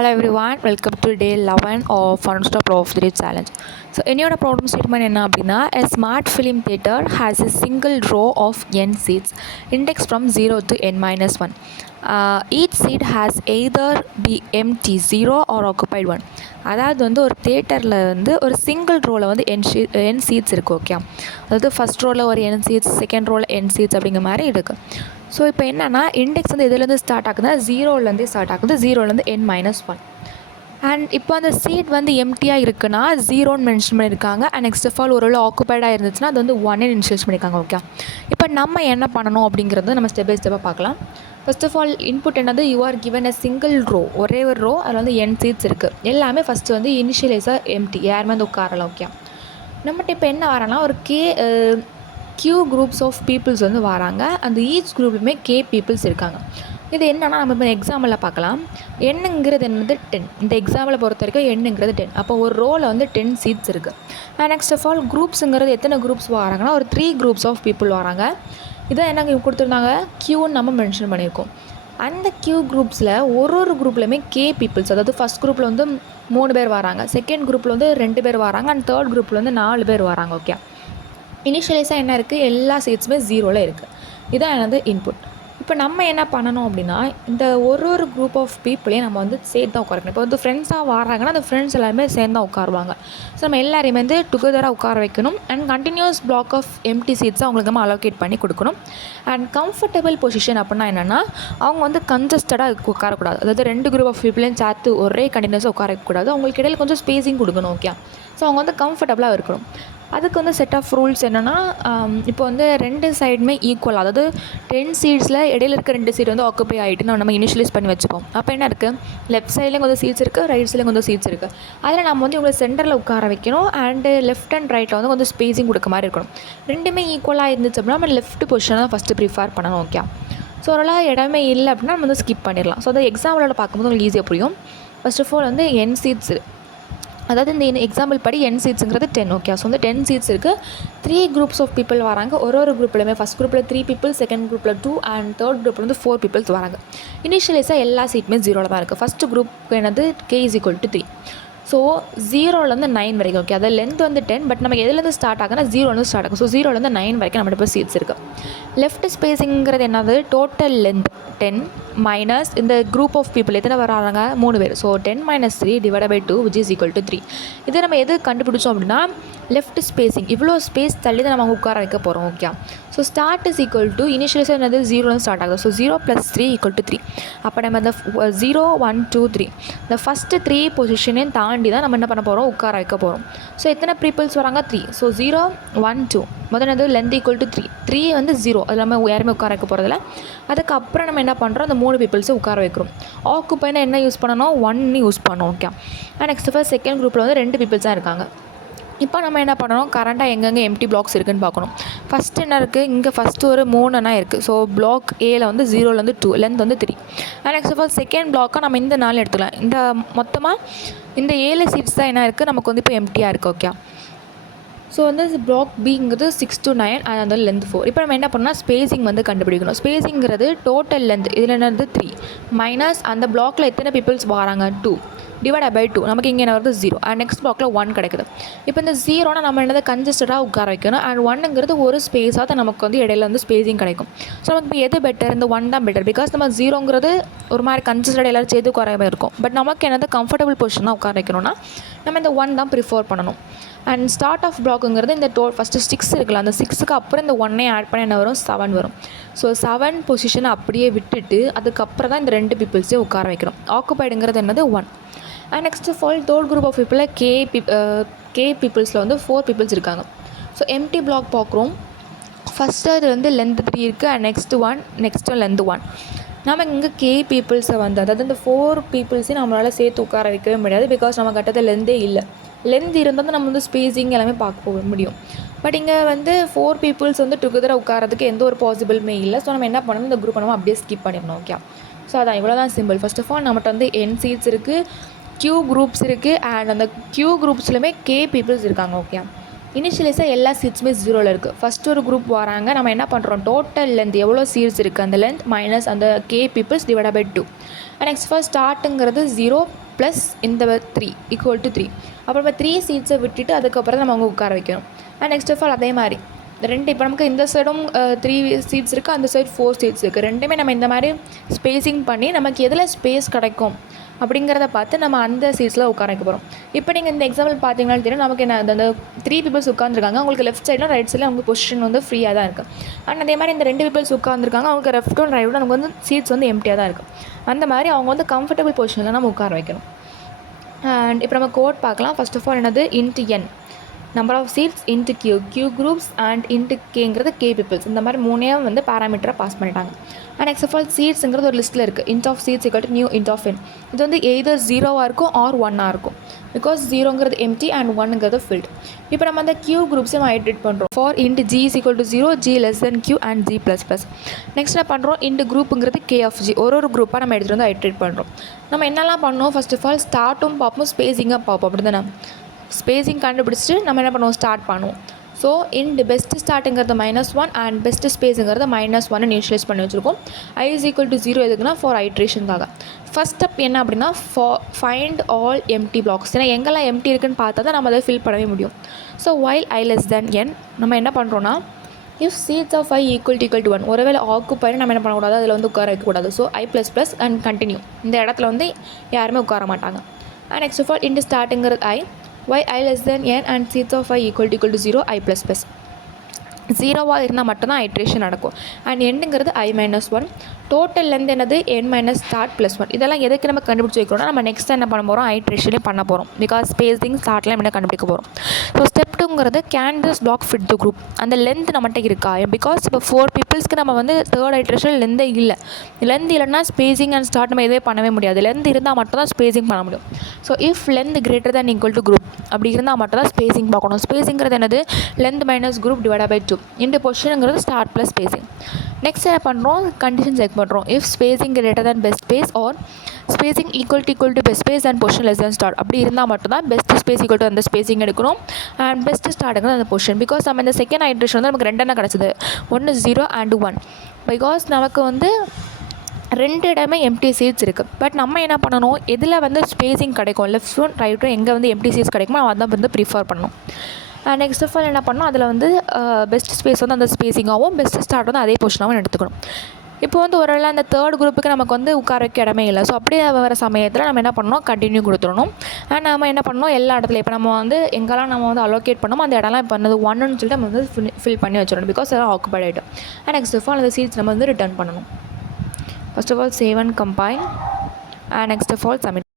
Hello everyone, welcome to day 11 of Fun Stop of the Day challenge. So என்னோட problem statement என்ன அப்படின்னா a smart film theater has a single row of n seats indexed from 0 to n minus 1. Each seat has either be empty 0 or occupied 1. அதாவது வந்து ஒரு தேட்டரில் வந்து ஒரு single ரோவில் வந்து என் சீட்ஸ் இருக்குது. ஓகே, அதாவது ஃபஸ்ட் ரோவில் ஒரு என் சீட்ஸ், செகண்ட் ரோவில் என் சீட்ஸ் அப்படிங்கிற மாதிரி இருக்குது. ஸோ இப்போ என்னென்னா இண்டெக்ஸ் வந்து எதுலேருந்து ஸ்டார்ட் ஆகுதுன்னா ஜீரோலேருந்தே ஸ்டார்ட் ஆகுது, ஜீரோலேருந்து n minus 1. அண்ட் இப்போ அந்த சீட் வந்து எம்டியாக இருக்குன்னா ஜீரோன்னு மென்ஷன் பண்ணியிருக்காங்க. அண்ட் நெக்ஸ்ட் ஆஃப் ஆல் ஒரு ஆக்குபைடாக இருந்துச்சுன்னா அது வந்து 1 இன்ஷியல்ஸ் பண்ணியிருக்காங்க. ஓகே, இப்போ நம்ம என்ன பண்ணணும் அப்படிங்கிறது நம்ம ஸ்டெப் பை ஸ்டெப்பாக பார்க்கலாம். ஃபர்ஸ்ட் ஆஃப் ஆல் இன்புட் என்னது, you are given a single row, ஒரே ஒரு ரோ, அதில் வந்து n சீட்ஸ் இருக்குது. எல்லாமே ஃபஸ்ட்டு வந்து இனிஷியலைஸாக எம்டி, யாருமே வந்து உட்காரலாம். ஓகே, நம்மகிட்ட இப்போ என்ன வரேன்னா ஒரு கியூ குரூப்ஸ் ஆஃப் பீப்புள்ஸ் வந்து வராங்க. அந்த ஈச் குரூப்லையுமே பீப்புள்ஸ் இருக்காங்க. இது என்னென்னா நம்ம இப்போ எக்ஸாம்பிளில் பார்க்கலாம். என்னங்கிறது என்னது 10. இந்த எக்ஸாம்பிளை பொறுத்த வரைக்கும் என்னங்கிறது 10. அப்போ ஒரு ரோவில் வந்து 10 சீட்ஸ் இருக்குது. அண்ட் நெக்ஸ்ட் ஆஃப் ஆல் குரூப்ஸுங்கிறது எத்தனை குரூப்ஸ் வராங்கன்னா ஒரு 3 குரூப்ஸ் ஆஃப் பீப்புள் வராங்க. இதான் என்ன கொடுத்துருந்தாங்க, கியூன்னு நம்ம மென்ஷன் பண்ணியிருக்கோம். அந்த கியூ குரூப்ஸில் ஒரு குரூப்லையுமே பீப்புள்ஸ், அதாவது ஃபஸ்ட் குரூப்பில் வந்து 3 பேர் வராங்க, செகண்ட் குரூப்பில் வந்து 2 பேர் வராங்க, அண்ட் தேர்ட் குரூப்பில் வந்து 4 பேர் வராங்க. ஓகே, இனிஷியலைஸாக என்ன இருக்குது, எல்லா சீட்ஸுமே ஜீரோவில் இருக்குது. இதான் எனது இன்புட். இப்போ நம்ம என்ன பண்ணணும் அப்படின்னா இந்த ஒரு குரூப் ஆஃப் பீப்புளையும் நம்ம வந்து சேர்த்து தான் உட்காரணும். இப்போ வந்து ஃப்ரெண்ட்ஸாக வராங்கன்னா அந்த ஃப்ரெண்ட்ஸ் எல்லாருமே சேர்ந்து தான் உட்காருவாங்க. ஸோ நம்ம எல்லாரையுமே வந்து டுகெதராக உட்கார வைக்கணும். And continuous block of empty சீட்ஸை அவங்களுக்கு நம்ம அலோகேட் பண்ணி கொடுக்கணும். அண்ட் கம்ஃபர்டபுள் பொசிஷன் அப்படின்னா என்னென்னா அவங்க வந்து கன்ஜஸ்டடாக உட்காரக்கூடாது. அதாவது 2 குரூப் ஆஃப் பீப்புளையும் சேர்த்து ஒரே கண்டினியூஸாக உட்காரக்கூடாது. அவங்களுக்கு இடையில் கொஞ்சம் ஸ்பேஸிங் கொடுக்கணும். ஓகே, ஸோ அவங்க வந்து கம்ஃபர்டபுளாக இருக்கணும். அதுக்கு வந்து செட் ஆஃப் ரூல்ஸ் என்னென்னா, இப்போ வந்து 2 சைடுமே ஈக்குவல், அதாவது 10 சீட்ஸில் இடையில இருக்க 2 சீட் வந்து ஆக்குப்பை ஆகிட்டு நம்ம இனிஷியலைஸ் பண்ணி வச்சுப்போம். அப்போ என்ன இருக்குது, லெஃப்ட் சைட்லேயும் கொஞ்சம் சீட்ஸ் இருக்குது, ரைட் சைட்லேயும் கொஞ்சம் சீட்ஸ் இருக்குது. அதில் நம்ம வந்து இவங்களை சென்டரில் உட்கார வைக்கணும். அண்டு லெஃப்ட் அண்ட் ரைட்டில் வந்து கொஞ்சம் ஸ்பேஸிங் கொடுக்க மாதிரி இருக்கணும். ரெண்டுமே ஈக்குவலாக இருந்துச்சு அப்படின்னா நம்ம லெஃப்ட் பொசிஷனை தான் ஃபஸ்ட்டு ப்ரிஃபர் பண்ணணும். ஓகே, ஸோ அதெல்லாம் இடமே இல்லை அப்படின்னா நம்ம வந்து ஸ்கிப் பண்ணிடலாம். ஸோ அதை எக்ஸாம்பிளோட பார்க்கும்போது உங்களுக்கு ஈஸியாக புரியும். ஃபர்ஸ்ட் ஆஃப் ஆல் வந்து n சீட்ஸ், அதாவது இந்த எக்ஸாம்பிள் படி n சீட்ஸுங்கிறது 10. ஓகே, ஸோ வந்து 10 சீட்ஸ் இருக்குது. 3 குரூப்ஸ் ஆஃப் பீப்புள் வராங்க. ஒரு குரூப்லையுமே ஃபஸ்ட் குரூப்பில் 3 பீப்புள், செகண்ட் குரூப்பில் 2 அண்ட் தேர்ட் குரூப்பில் வந்து 4 பீப்புள்ஸ் வராங்க. இனிஷியலைஸாக எல்லா சீட்டுமே ஜீரோவில் தான் இருக்குது. ஃபஸ்ட்டு குரூப் என்னது k = 3. ஸோ 0லேருந்து 9 வரைக்கும். ஓகே, அதில் லென்த் வந்து 10, பட் நமக்கு எதுலேருந்து ஸ்டார்ட் ஆகுனா 0லேருந்து ஸ்டார்ட் ஆகும். ஸோ 0லேருந்து 9 வரைக்கும் நம்மகிட்ட இப்போ சீட்ஸ் இருக்குது. லெஃப்ட் ஸ்பேஸிங்கிறது என்னது, டோட்டல் லென்த் 10 மைனஸ் இந்த குரூப் ஆஃப் பீப்புள் எத்தனை வராங்க, 3 பேர். So 10 - 3 / 2 which is equal to 3. இதை நம்ம எது கண்டுபிடிச்சோம் அப்படின்னா லெஃப்ட் ஸ்பேஸிங், இவ்வளோ ஸ்பேஸ் தள்ளி தான் நம்ம உட்கார வைக்க போகிறோம். Okay, so start is equal to இனிஷியலைஸாக என்னது 0லேருந்து ஸ்டார்ட் ஆகுது. ஸோ 0 + 3 = 3. அப்போ நம்ம இந்த 0 1 2 3 இந்த ஃபஸ்ட்டு 3 பொசிஷனையும் தாண்டி தான் நம்ம என்ன பண்ண போகிறோம், உட்கார வைக்க போகிறோம். ஸோ எத்தனை பீப்புள்ஸ் வராங்க, 3. ஸோ 0 1 2 முதல்ல லென்த் = 3. 3 வந்து 0, அது நம்ம யாருமே உட்கார வைக்க போகிறதில்ல. அதுக்கப்புறம் நம்ம என்ன பண்ணுறோம், அந்த 3 பீப்புள்ஸை உட்கார வைக்கிறோம். ஆக்குப்பைனா என்ன யூஸ் பண்ணணும், 1 யூஸ் பண்ணணும். ஓகே, நெக்ஸ்ட் ஃபர்ஸ்ட் செகண்ட் குரூப்பில் வந்து 2 பீப்புள்ஸ் தான் இருக்காங்க. இப்போ நம்ம என்ன பண்ணணும், கரண்ட்டாக எங்கெங்கே எம்டி பிளாக்ஸ் இருக்குதுன்னு பார்க்கணும். ஃபஸ்ட்டு என்ன இருக்குது, இங்கே ஃபஸ்ட்டு ஒரு 3 இருக்குது. ஸோ பிளாக் ஏல வந்து 0லேருந்து 2, லென்த் வந்து 3. நெக்ஸ்ட் ஆஃப் ஆல் செகண்ட் பிளாக்காக நம்ம இந்த 4 எடுத்துக்கலாம். இந்த மொத்தமாக இந்த 7 சீட்ஸ் தான் என்ன இருக்குது, நமக்கு வந்து இப்போ எம்டியாக இருக்குது. ஓகே, ஸோ வந்து பிளாக் பிங்கிறது 6 to 9 அண்ட் அந்த லென்த் 4. இப்போ நம்ம என்ன பண்ணால் ஸ்பேஸிங் வந்து கண்டுபிடிக்கணும். ஸ்பேஸிங்கிறது டோட்டல் லென்த், இதில் என்னது 3 மைனஸ் அந்த பிளாக்கில் எத்தனை பீப்புள்ஸ் வராங்க 2 / 2, நமக்கு இங்கே என்ன வருது 0. அண்ட் நெக்ஸ்ட் பிளாக்கில் 1 கிடைக்குது. இப்போ இந்த 0னா நம்ம என்னது கன்ஜஸ்டடாக உட்கார வைக்கணும். அண்ட் 1ங்கிறது ஒரு ஸ்பேஸாக தான் நமக்கு வந்து இடையில வந்து ஸ்பேஸிங் கிடைக்கும். ஸோ நமக்கு இப்போ எது பெட்டர், இந்த 1 தான் பெட்டர். பிகாஸ் நம்ம 0ங்கிறது ஒரு மாதிரி கன்ஜஸ்டட் எல்லோரும் சேர்த்து உட்கார இருக்கும். பட் நமக்கு என்னது கம்ஃபர்டபுள் பொசிஷன் தான் உட்கார வைக்கணும்னா நம்ம இந்த 1 தான் ப்ரிஃபர் பண்ணணும். அண்ட் ஸ்டார்ட் ஆஃப் பிளாக்குங்கிறது இந்த ஃபஸ்ட்டு 6 இருக்குல்ல, அந்த 6க்கு அப்புறம் இந்த 1 ஆட் பண்ணி என்ன வரும், 7 வரும். ஸோ 7 பொசிஷனை அப்படியே விட்டுட்டு அதுக்கப்புறம் தான் இந்த 2 பீப்புள்ஸையும் உட்கார வைக்கணும். ஆக்குபைடுங்கிறது என்னது 1. And next of all third group of பீப்புளில் பீப்புள்ஸில் வந்து 4 பீப்புள்ஸ் இருக்காங்க. ஸோ எம்டி பிளாக் பார்க்குறோம். ஃபஸ்ட்டு அது வந்து லென்த் 3 இருக்குது. And next length 1. நம்ம இங்கே பீப்புள்ஸை வந்து அதாவது இந்த 4 பீப்புள்ஸையும் நம்மளால் சேர்த்து உட்கார வைக்கவே முடியாது. பிகாஸ் நம்ம கட்டத்தில் லென்த்தே இல்லை. லென்த் இருந்தால் நம்ம வந்து ஸ்பேஸிங் எல்லாமே பார்க்க போக முடியும். பட் இங்கே வந்து 4 பீப்புள்ஸ் வந்து டுகெதராக உட்காரதுக்கு எந்த ஒரு பாசிபிளுமே இல்லை. ஸோ நம்ம என்ன பண்ணணும், இந்த குரூப்பை நம்ம அப்படியே ஸ்கிப் பண்ணிடணும். ஓகே, ஸோ அதான் இவ்வளோ தான் சிம்பிள். ஃபர்ஸ்ட் ஆஃப் ஆல் நம்மகிட்ட வந்து n சீட்ஸ் இருக்குது, கியூ குரூப்ஸ் இருக்குது, அண்ட் அந்த கியூ குரூப்ஸ்லையுமே பீப்புள்ஸ் இருக்காங்க. ஓகே, இனிஷியலைஸாக எல்லா சீட்ஸுமே 0ல் இருக்குது. ஃபஸ்ட்டு ஒரு குரூப் வராங்க. நம்ம என்ன பண்ணுறோம், டோட்டல் லென்த் எவ்வளோ சீட்ஸ் இருக்குது அந்த லென்த் மைனஸ் அந்த பீப்புள்ஸ் / 2. நெக்ஸ்ட் ஃபர்ஸ்ட் ஸ்டார்ட்டுங்கிறது 0 ப்ளஸ் இந்த 3 ஈக்குவல் டு 3. அப்புறமா 3 சீட்ஸை விட்டுட்டு அதுக்கப்புறம் நம்ம அவங்க உட்கார வைக்கணும். அண்ட் நெக்ஸ்ட் ஆஃப் ஆல் அதே மாதிரி ரெண்டு இப்போ நமக்கு இந்த சைடும் 3 சீட்ஸ் இருக்குது, அந்த சைடு 4 சீட்ஸ் இருக்குது. ரெண்டுமே நம்ம இந்த மாதிரி ஸ்பேஸிங் பண்ணி நமக்கு எதில் ஸ்பேஸ் கிடைக்கும் அப்படிங்கிறத பார்த்து நம்ம அந்த சீட்ஸில் உட்கார வைக்க போகிறோம். இப்போ நீங்கள் இந்த எக்ஸாம்பிள் பார்த்தீங்கன்னாலும் தெரியும், நமக்கு என்ன அந்த 3 பீப்புள்ஸ் உட்காந்துருக்காங்க. அவங்களுக்கு லெஃப்ட் சைடில் ரைட் சைடில் அவங்க பொசிஷன் வந்து ஃப்ரீயாக தான் இருக்குது. அண்ட் அதே மாதிரி இந்த 2 பீப்புள்ஸ் உட்காந்துருக்காங்க, அவங்களுக்கு லெஃப்ட்டும் ரைட்டும் நமக்கு வந்து சீட்ஸ் வந்து எம்டியாக தான் இருக்குது. அந்த மாதிரி அவங்க வந்து கம்ஃபர்டபுள் பொசிஷனில் நம்ம உட்கார வைக்கணும். அண்ட் இப்போ நம்ம கோட் பார்க்கலாம். ஃபர்ஸ்ட் ஆஃப் ஆல் என்னது into n number of seats into q groups and into கேங்கிறது k பீப்புள்ஸ். இந்த மாதிரி 3 வந்து பேராமீட்டரை பாஸ் பண்ணிட்டாங்க. அண்ட் நெக்ஸ்ட் ஆஃப் ஆல் சீட்ஸுங்கிறது ஒரு லிஸ்ட்டில் இருக்குது. Int of seats equal to new int of n. இது வந்து எய்தர் 0வாக இருக்கும் ஆர் 1ஆக இருக்கும். பிகாஸ் 0ங்கிறது எம்டி அண்ட் 1ங்கிறது ஃபில்ட். இப்போ நம்ம அந்த q குரூப்ஸை நம்ம ஐட்ரேட் பண்ணுறோம். For int g is equal to 0, g less than q and g plus plus. Next என்ன பண்ணுறோம், இன்ட் குரூப்புங்கிறது k ஆஃப் g. ஒரு குரூப்பாக நம்ம எடுத்துகிட்டு வந்து ஐட்ரேட் பண்ணுறோம். நம்ம என்னெல்லாம் பண்ணோம், ஃபர்ஸ்ட் ஆஃப் ஆல் ஸ்டார்ட்டும் பார்ப்போம், ஸ்பேஸிங்காக பார்ப்போம். அப்படி தானே ஸ்பேஸிங் கண்டுபிடிச்சிட்டு நம்ம என்ன பண்ணுவோம், ஸ்டார்ட் பண்ணுவோம். ஸோ இன்ட் பெஸ்ட் ஸ்டார்ட்டுங்கிறது -1 அண்ட் பெஸ்ட் ஸ்பேஸுங்கிறது -1 இனிஷியலைஸ் பண்ணி வச்சுருக்கோம். i இஸ் ஈக்குவல் டு 0 எதுக்குன்னா ஃபார் ஐட்ரேஷனுக்காக. ஃபஸ்ட் ஸ்டெப் என்ன அப்படின்னா ஃபைண்ட் ஆல் எம்டி பிளாக்ஸ். ஏன்னா எங்கெல்லாம் எம்டி இருக்குன்னு பார்த்தா தான் நம்ம அதை ஃபில் பண்ணவே முடியும். So while i less than n நம்ம என்ன பண்ணுறோன்னா, if seats of i equal to 1 ஒருவேளை ஆக்குப்பை நம்ம என்ன பண்ணக்கூடாது, அதில் வந்து உட்கார வைக்கக்கூடாது. So i plus plus and continue. இந்த இடத்துல வந்து யாருமே உட்கார மாட்டாங்க. And next of all int ஸ்டார்ட்டுங்கிறது i, while i less than n and seats of i equal to 0, i plus plus. 0வாக இருந்தால் மட்டும்தான் ஐட்ரேஷன் நடக்கும். அண்ட் எண்டுங்கிறது i-1. டோட்டல் லென்த் என்னது n மைனஸ் ஸ்டார்ட் ப்ளஸ் 1. இதெல்லாம் எதுக்கு நம்ம கண்டுபிடிச்சி வைக்கிறோம்னா, நம்ம நெக்ஸ்ட் என்ன பண்ண போகிறோம், ஐட்ரேஷனே பண்ண போகிறோம். பிகாஸ் ஸ்பேஸிங் ஸ்டார்ட்லாம் என்ன கண்டுபிடிக்க போகிறோம். ஸோ ஸ்டெப் 2ங்கிறது can this block fit the group. அந்த லென்த் நம்மகிட்ட இருக்கா, பிகாஸ் இப்போ 4 பீப்புள்ஸ்க்கு நம்ம வந்து தேர்ட் ஐட்ரேஷன் லென்த்தே இல்லை. லென்த் இல்லைன்னா ஸ்பேஸிங் அண்ட் ஸ்டார்ட் நம்ம எதுவே பண்ணவே முடியாது. லென்த் இருந்தால் மட்டும் தான் ஸ்பேஸிங் பண்ண முடியும். So if length greater than equal to group அப்படி இருந்தால் மட்டும் தான் ஸ்பேஸிங் பார்க்கணும். ஸ்பேஸிங்கிறது என்னது, length minus group divide by 2 into பொசிஷனுங்கிறது ஸ்டார்ட் ப்ளஸ் ஸ்பேஸிங். நெக்ஸ்ட் என்ன பண்ணுறோம், கண்டிஷன் செக் பண்ணுறோம். If spacing greater than best space or spacing equal to best space and position less than start அப்படி இருந்தால் மட்டும் தான் பெஸ்ட் ஸ்பேஸ் ஈக்குவல் டு அந்த spacing எடுக்கணும். அண்ட் பெஸ்ட் ஸ்டார்ட்டுங்கிறது அந்த பொசிஷன். பிகாஸ் நம்ம இந்த செகண்ட் ஐட்ரேஷன் வந்து நமக்கு 2 கிடச்சிது, 1 0 அண்ட் 1. பிகாஸ் நமக்கு வந்து 2 இடமே எம்டி சீட்ஸ் இருக்குது. பட் நம்ம என்ன பண்ணணும், எதில் வந்து ஸ்பேஸிங் கிடைக்கும், லெஃப்ட்டும் ரைட்டும் எங்கே வந்து எம்டி சீட்ஸ் கிடைக்குமோ அதான் வந்து ப்ரிஃபர் பண்ணணும். நெக்ஸ்ட் ஆஃப் ஆல் என்ன பண்ணணும், அதில் வந்து பெஸ்ட் ஸ்பேஸ் வந்து அந்த ஸ்பேஸிங்காகவும் பெஸ்ட் ஸ்டார்ட் வந்து அதே பொசிஷனாகவும் எடுத்துக்கணும். இப்போ வந்து ஒரு வேளை அந்த தேர்ட் குரூப்புக்கு நமக்கு வந்து உட்கார வைக்க இடமே இல்லை. ஸோ அப்படியே வர சமயத்தில் நம்ம என்ன பண்ணணும், கண்டினியூ கொடுத்துடணும். அண்ட் நம்ம என்ன பண்ணணும், எல்லா இடத்துல இப்போ நம்ம வந்து எங்கெல்லாம் நம்ம வந்து அலோகேட் பண்ணோமோ அந்த இடம்லாம் இப்போ வந்து 1ன்னு சொல்லிட்டு நம்ம வந்து ஃபில் பண்ணி வச்சிடணும். பிகாஸ் அதெல்லாம் ஆக்குபைட் ஆகிடும். அண்ட் நெக்ஸ்ட் ஆஃப் ஆல் அந்த சீட்ஸ் நம்ம வந்து ரிட்டர்ன் பண்ணணும். First of all, save and compile, and next of all, submit.